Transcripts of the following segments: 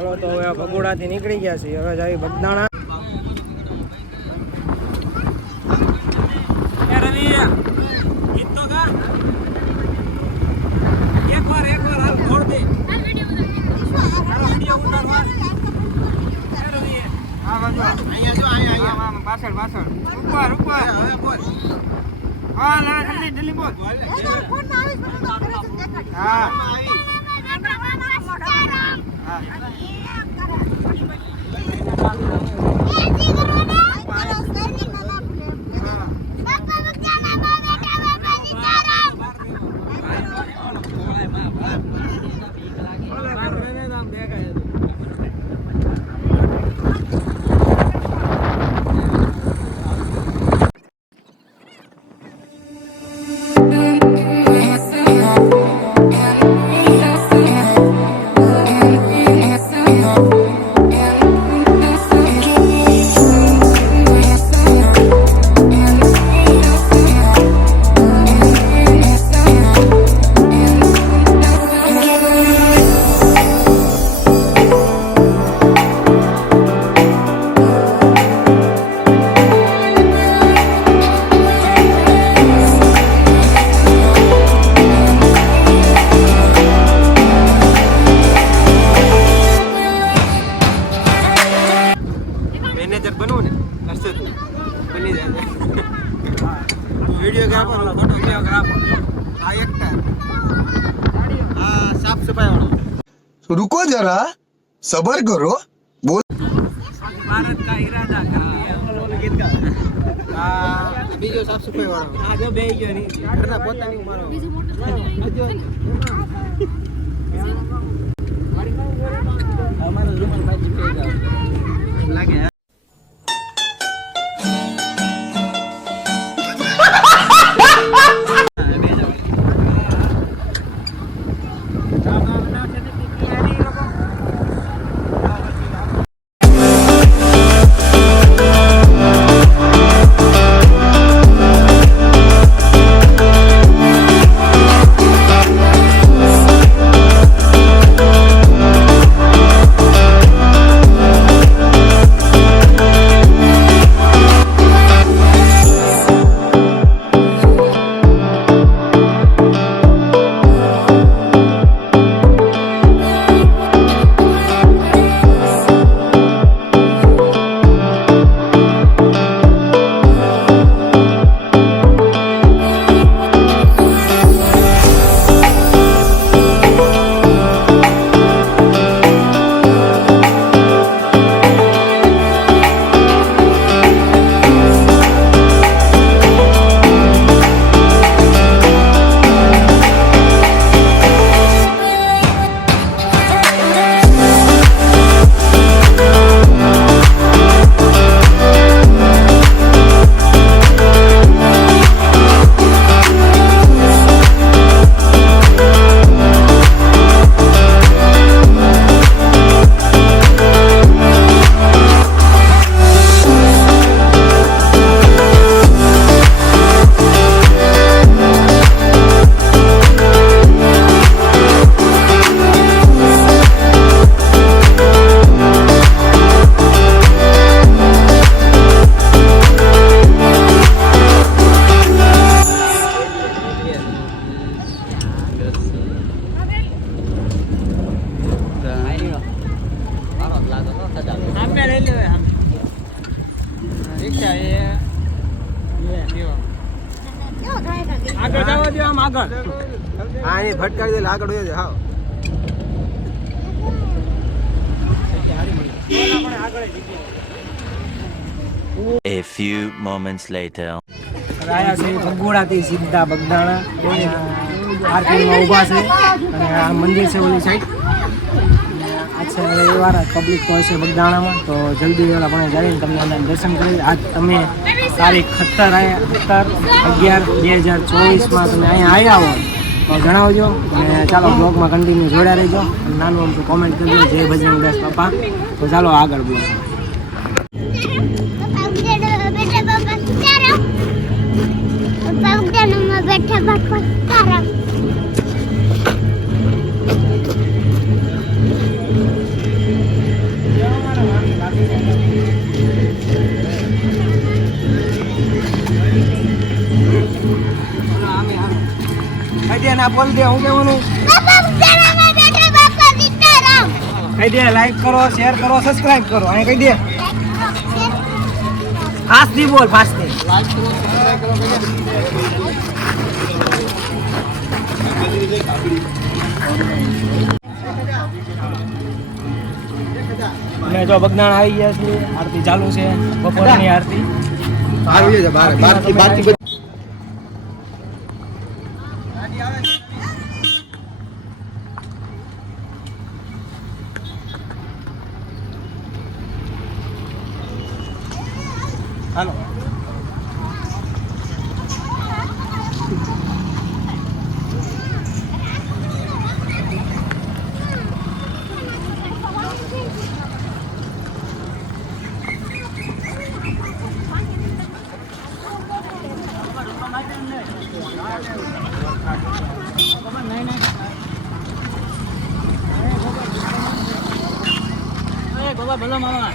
હાલો તો હવે ભગોડાથી નીકળી ગયા છીએ, હવે જાય બગદાણા. પાછળ પાછળ ઉપર ઉપર હા ના જલ્દી જલ્દી બોલ હા रुको जरा सबर करो बोल भारत का इरादा बीजो साफ सफाई वाળો આ જો બે ગયો ની ઘરના પોતાની મારો બીજું મોટું અમારો રૂમાલ બાજી પે જાવ લાગે આગળ જવા દો આમ આગળ હા એ ભટકાડી દે આગળ હોય હા A few moments later આયા છે ભગોડાથી સીધા બગદાણા પાર્કિંગમાં ઊભા છે અને આ મંદિર છે ઓલી સાઈડ અચ્છા રવિવાર પબ્લિક હોય છે બગદાણામાં તો જલ્દી વેલા પણ જઈને તમને એના દર્શન કરી આજ તમે તારીખ 17/11/2024 તમે અહીંયા આવ્યા હો તો જણાવજો અને ચાલો બ્લોગમાં કન્ટિન્યુ જોડ્યા રહેજો અને નાનું અમથું કોમેન્ટ કરજો જય બજરંગદાસ બાપા તો ચાલો આગળ બ્લોગ બેઠા બાપા તારા બધાને આ બોલ દે હું કહેવાનું બાપા બગદાણામાં બેઠા બાપા સીતારામ. કહી દે લાઈક કરો શેર કરો સબસ્ક્રાઇબ કરો અહીં કહી દે ફાસ્ટથી બોલ ફાસ્ટથી અને જો બગદાણ આવી ગયા છે આરતી ચાલુ છે બપોરની આરતી આવી છે બારથી હાલો બોલો મામા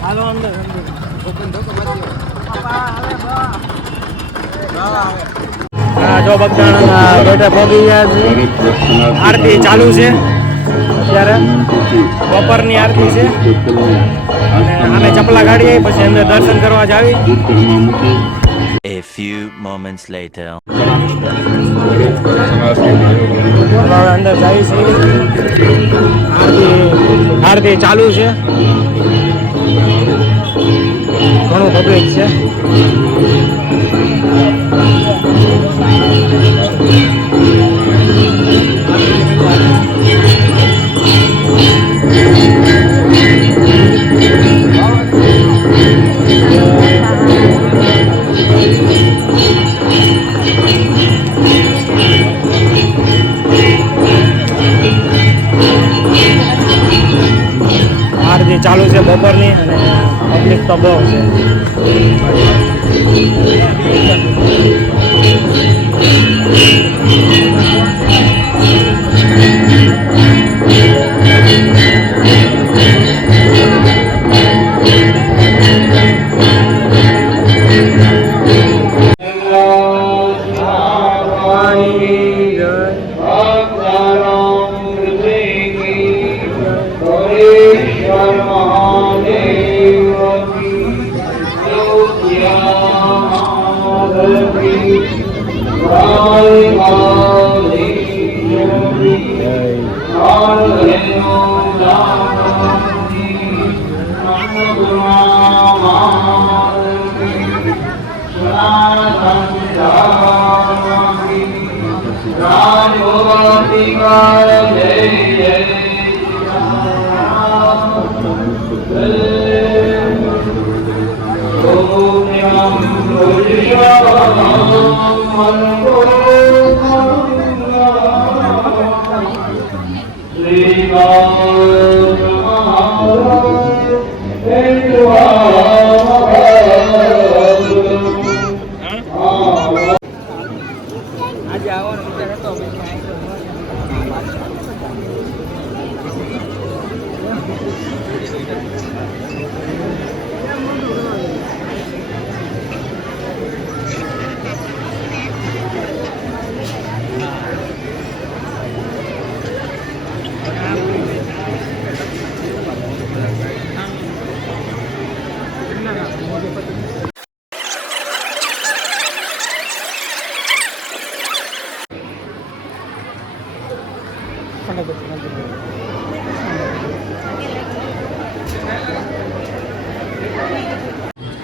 હાલો અંદર જો બગદાણા બેઠા પહોંચી ગયા છે આરતી ચાલુ છે અત્યારે બપોરની આરતી છે અને અમે ચપલા કાઢીએ પછી અંદર દર્શન કરવા જાવી A few moments later. અંદર જાય છે આરતી ચાલુ છે ઘણું પબ્લિક છે આરતી ચાલુ છે બપોરની અને પબ્લિક તો બહુ છે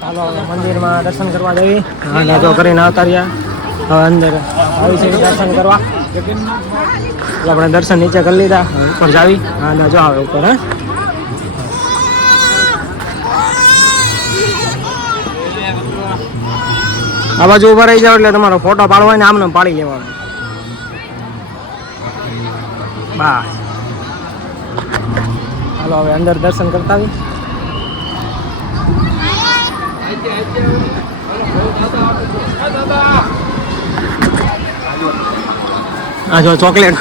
ચાલો મંદિરમાં દર્શન કરવા જઈએ અને જો કરીને આવતા રહ્યા હવે અંદર આવી છે દર્શન કરવા આપણે દર્શન નીચે કરી લીધા ઉપર જાવી અને જો આવે ઉપર હે આ બાજુ ઉભા રહી જાવ એટલે તમારો ફોટો પાડવો હોય ને આમને પાડી લેવાનો બસ ચાલો હવે અંદર દર્શન કરતા આવી આ જો ચોકલેટ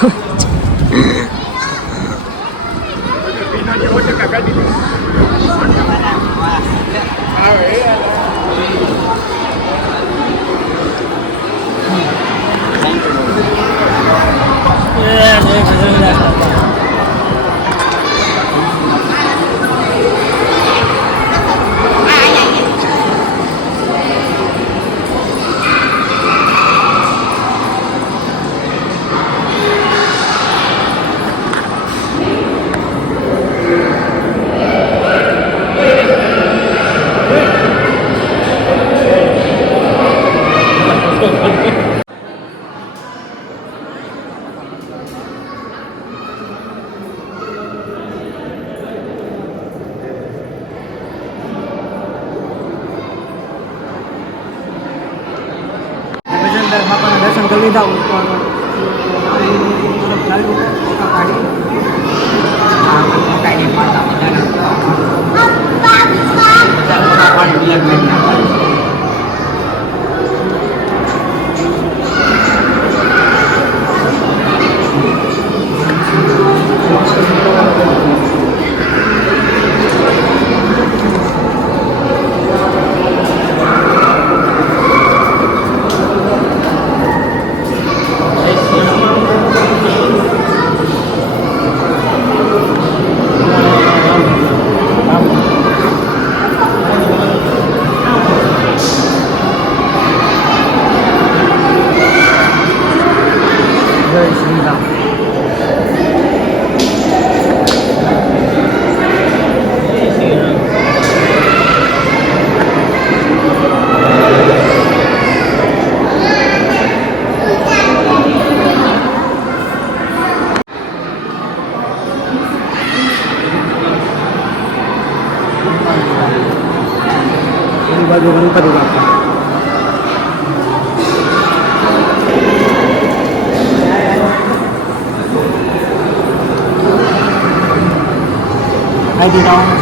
ભજનદાસ બાપાના દર્શન કરી લીધા ઉપર બાજુ ગણપતિ બાપા અહીંથી જવાનું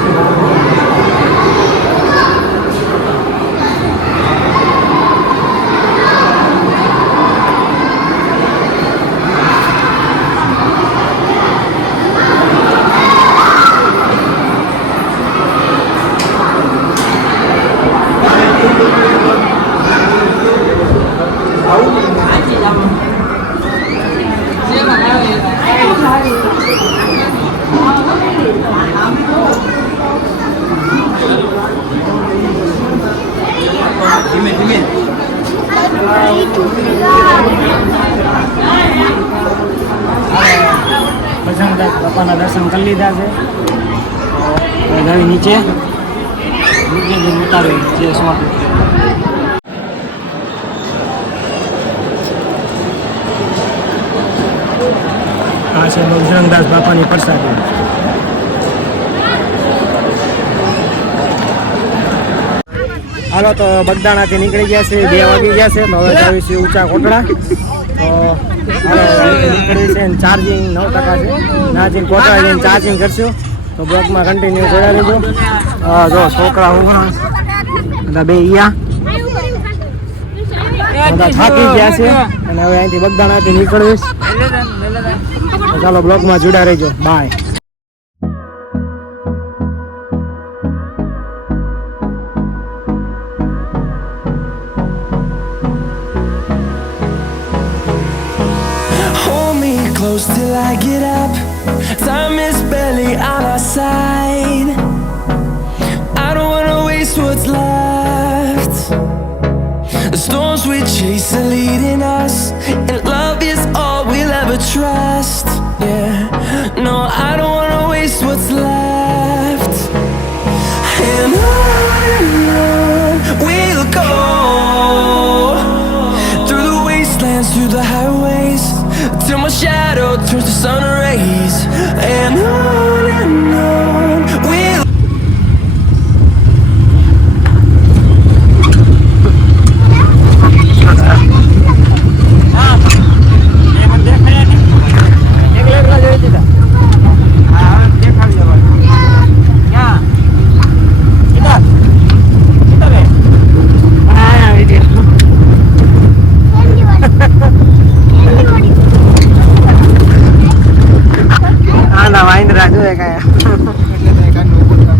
ભજનદાસ બાપાના દર્શન કરી લીધા છે ગાડી નીચે ઉતારે જે સ્વાદ આ છે બજરંગદાસ બાપાની પ્રસાદી હાલો તો બગદાણાથી નીકળી ગયા છે 2 વાગી ગયા છે તો હવે જઈશું ઊંચા કોટડા તો નીકળી છે ચાર્જિંગ 9% છે ના જઈને કોટડા જઈને ચાર્જિંગ કરશું તો બ્લોગમાં કન્ટિન્યુ જોયા રહેજો જો છોકરા હું બધા બે બધા થાકી ગયા છે અને હવે અહીંથી બગદાણાથી નીકળીશ તો ચાલો બ્લોગમાં જોડા રહેજો by Close till I get up. Time is barely on our side. I don't wanna waste what's left. The storms we chase are leading us, and love is all we'll ever trust. Yeah, no, I don't wanna waste what's left. And on we'll go, through the wastelands, through the highways, till my shadow turns to sun rays. And on we'll જાય કાંઈ એટલે તો એક આટલું ઉપર કામ.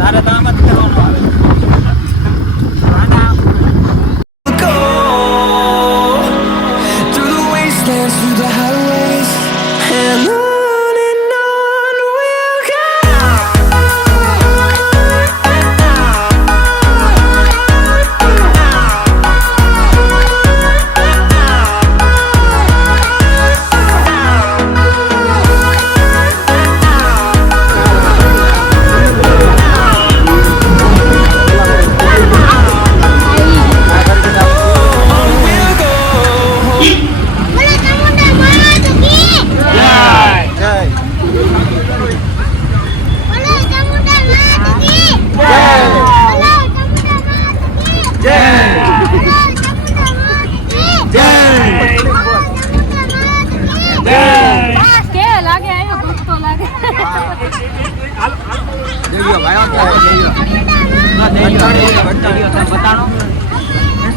તારે તો આમ જ કરવાનું આવે. Go through the wastelands, through the highways, and on we'll go.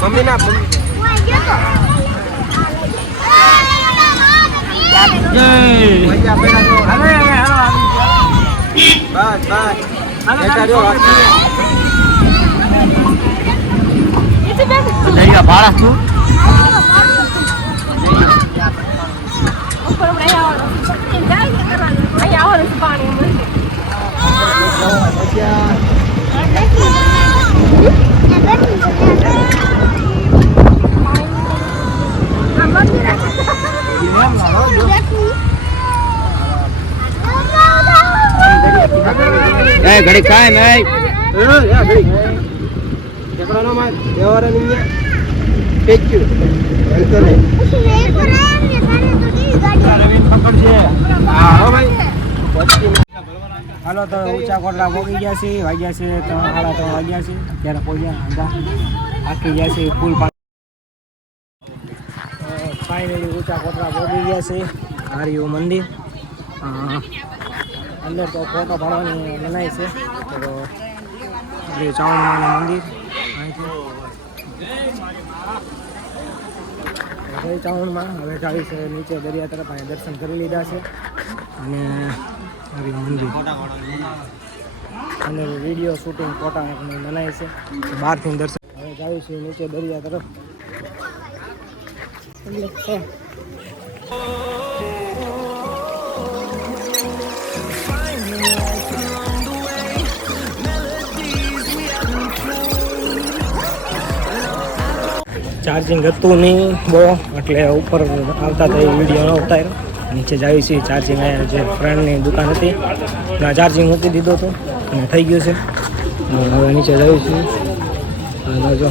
મમ્મીના ભાડા શું ઘડી કાય નહીં હાલો તો ઊંચા કોટલા પહોંચી ગયા છે. વાગ્યા છે 3 સાડા 3 વાગ્યા છે. ત્યારે પહોંચ્યા આખી ગયા છે ફૂલ ફાઇનલી ઊંચા કોટલા પહોંચી ગયા છે. હારિયું મંદિર અંદર તો ફોટો પાડવાની બનાવી છે. તો ચાવણમાનું મંદિર અહીંથી ચાવણમાં હવે ચાવી છે નીચે દરિયા તરફ. અહીંયા દર્શન કરી લીધા છે અને હારિયું મંદિર અંદર વિડીયો શૂટિંગ ફોટા બનાવી છે. બહારથી દર્શન હવે ચાવી છે નીચે દરિયા તરફ. ચાર્જિંગ હતું નહીં બહુ એટલે ઉપર આવતા હતા એ વિડીયો ન ઉતાર્યો. નીચે જ આવી છે ચાર્જિંગ. અહીંયા જે ફ્રેન્ડની દુકાન હતી ત્યાં ચાર્જિંગ મૂકી દીધો હતો અને થઈ ગયું છે. હવે નીચે જ આવી છું. જો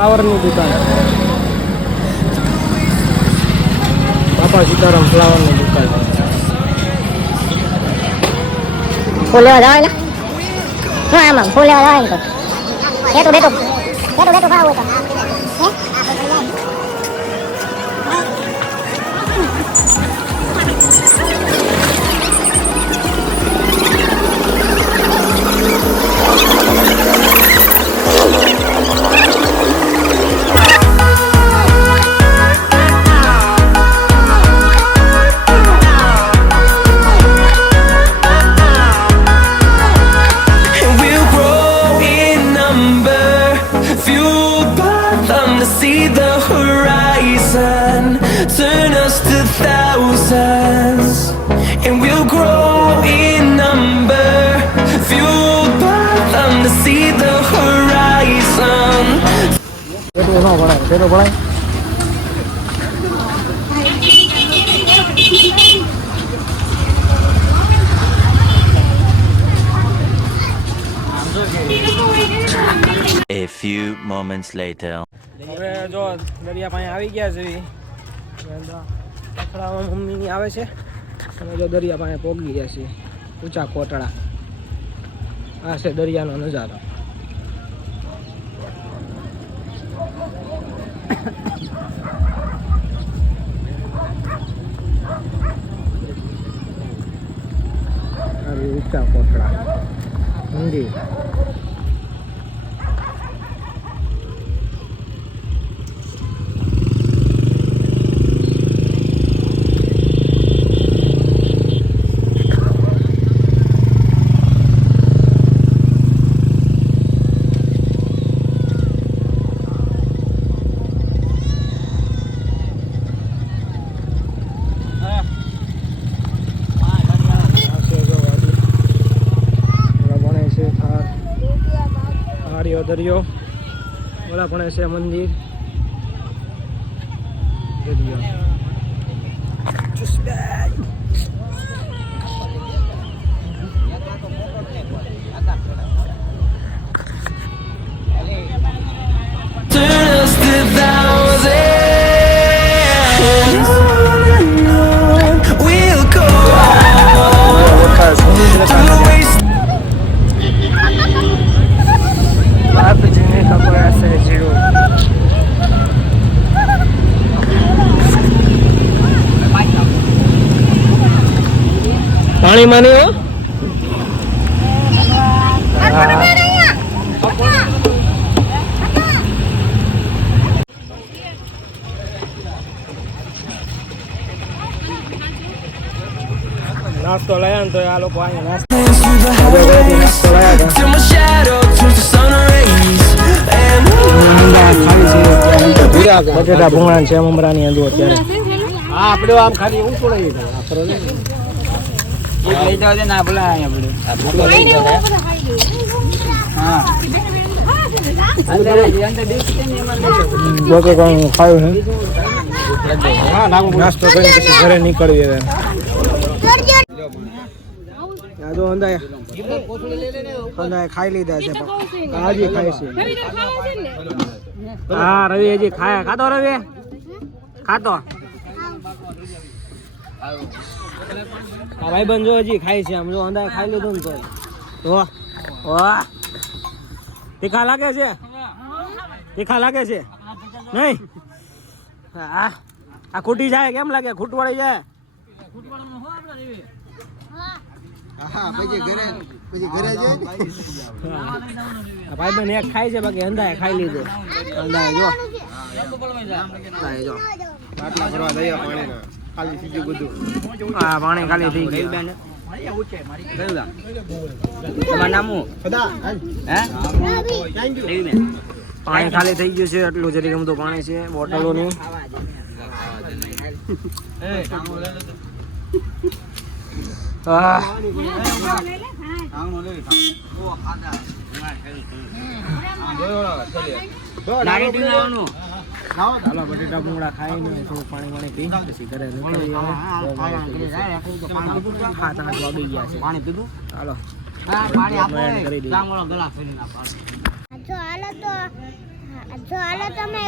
ફ્લાવરની દુકાન. બાપા સીતારામ ફ્લાવરની દુકાન. ફૂલ લેવા જવાય ને શું આમાં ફૂલ લેવા જવાય ને તો બેઠો ખાવ હોય તો turn us to thousands, and we'll grow in number, fueled by them to see the horizon. પેટો ના ભણાય. પેટો ભણાય. A few moments later. હવે જો દરિયા પાસે આવી ગયા છે. અથડામાં મમ્મીની આવે છે અને જો દરિયા પાસે પહોંચી ગયા છે ઊંચા કોટડા. આ છે દરિયાનો નજારો. ઊંચા કોટડા મંદિર. દરિયો ઓલા પણ છે મંદિર દરિયો. Turn us to thousands. We'll go through the waste. બાપજીને ખબર હશે જીવ. પાણીમાં નહીં હો. નાસ્તો લાયા ને તો આ લોકો અહીંયા નાસ્તો લાયા હતા. Till my shadow turns to sun rays. And બટેટા ભૂંગળા છે મમરાની અંદર અત્યારે. હા આપણે આમ ખાલી ઊંચો લઈ જાય આખરો લઈ જાવ દે ના બોલા આપણે હા લોકો કોણ ખાયું છે. નાસ્તો કરીને પછી ઘરે નીકળવી હવે. જો અંદાય ખાઈ લીધા છે હજી ખાય છે. હા રવિ હજી ખાતો રવિ ખાતો. હા ભાઈબંધ જો હજી ખાય છે. આમ જો અંદાય ખાઈ લીધું ને તો વાહ તીખા લાગે છે. તીખા લાગે છે નહીં. હા આ ખૂટી જાય કેમ લાગે ખૂટવાળી જાય. ભાઈબંધ એક ખાય છે બાકી અંદાય ખાઈ લીધું. અંદાય જો હા પાણી ખાલી થઈ ગયું. પાણી ખાલી થઈ ગયું છે. એટલું જરી ગમતું પાણી છે બોટલોની. ચાલો બટેટા ભૂંગળા ખાઈને થોડું પાણી પી પછી ઘરે નીકળી. 7-8 વાગી ગયા છે. પાણી પીધું ચાલો કરી દઈએ. જો હાલો તમે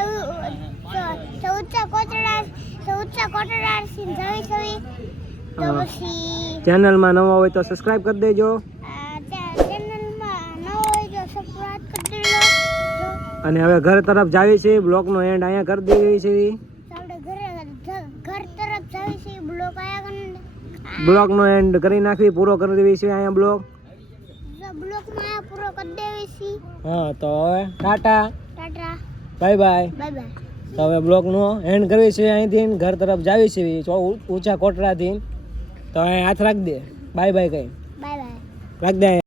ઊંચા કોટડા જવી તો પછી ચેનલમાં નવા હોય તો સબસ્ક્રાઇબ કરી દેજો. ચેનલમાં ન હોય તો સબસ્ક્રાઇબ કરી દેજો. અને હવે ઘર તરફ જાવી છે. બ્લોગનો એન્ડ અહીંયા કરી દેવી છે. આપણે ઘર તરફ જાવી છે. બ્લોગનો એન્ડ કરી નાખવી પૂરો કરી દેવી છે અહીંયા બ્લોગમાં પૂરો કરી દેવી છે. હા તો હવે Tata bye bye. Bye bye. તો હવે બ્લોગનો એન્ડ કરવી છે અહીંથી. ઘર તરફ જાવી છે ઊંચા કોટડાથી. તો અહીં હાથ રાખ દે. બાય બાય કઈ બાય બાય. રાખ દે.